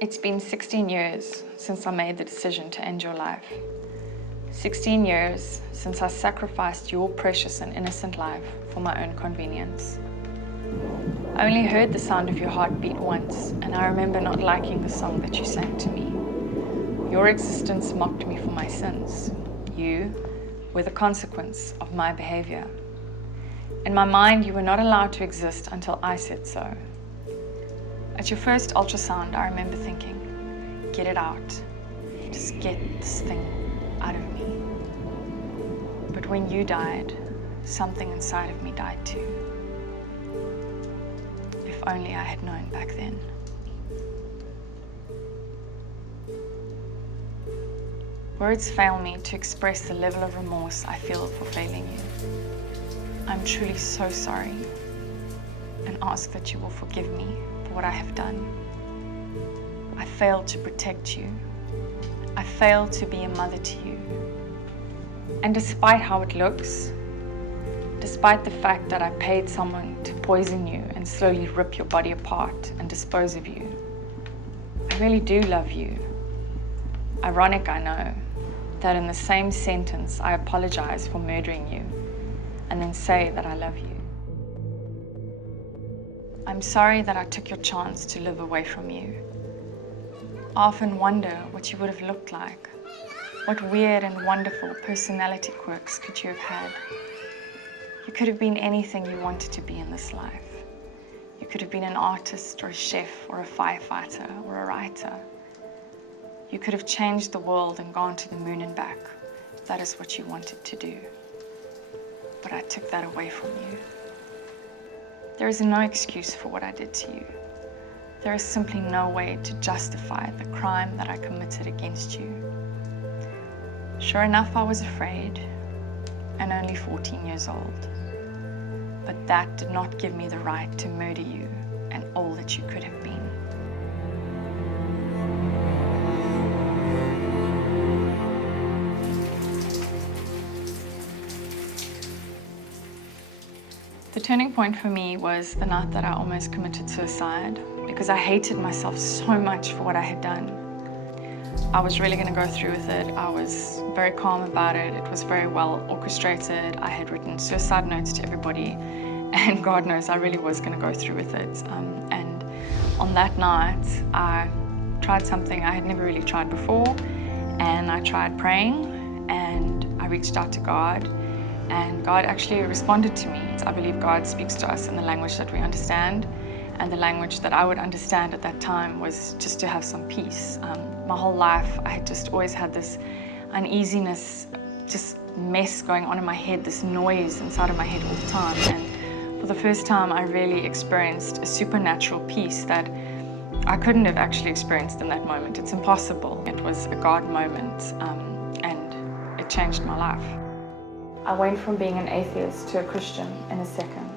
It's been 16 years since I made the decision to end your life. 16 years since I sacrificed your precious and innocent life for my own convenience. I only heard the sound of your heartbeat once, and I remember not liking the song that you sang to me. Your existence mocked me for my sins. You were the consequence of my behavior. In my mind, you were not allowed to exist until I said so. At your first ultrasound, I remember thinking, get it out. Just get this thing out of me. But when you died, something inside of me died too. If only I had known back then. Words fail me to express the level of remorse I feel for failing you. I'm truly so sorry and ask that you will forgive me for what I have done. I failed to protect you. I failed to be a mother to you. And despite how it looks, despite the fact that I paid someone to poison you and slowly rip your body apart and dispose of you, I really do love you. Ironic, I know, that in the same sentence I apologize for murdering you and then say that I love you. I'm sorry that I took your chance to live away from you. I often wonder what you would have looked like. What weird and wonderful personality quirks could you have had? You could have been anything you wanted to be in this life. You could have been an artist or a chef or a firefighter or a writer. You could have changed the world and gone to the moon and back. That is what you wanted to do. But I took that away from you. There is no excuse for what I did to you. There is simply no way to justify the crime that I committed against you. Sure enough, I was afraid, and only 14 years old. But that did not give me the right to murder you and all that you could have been. The turning point for me was the night that I almost committed suicide because I hated myself so much for what I had done. I was really going to go through with it. I was very calm about it. It was very well orchestrated. I had written suicide notes to everybody, and God knows I really was going to go through with it. And on that night, I tried something I had never really tried before, and I tried praying, and I reached out to God. And God actually responded to me. I believe God speaks to us in the language that we understand, and the language that I would understand at that time was just to have some peace. My whole life, I had just always had this uneasiness, just mess going on in my head, this noise inside of my head all the time. And for the first time, I really experienced a supernatural peace that I couldn't have actually experienced in that moment. It's impossible. It was a God moment, and it changed my life. I went from being an atheist to a Christian in a second.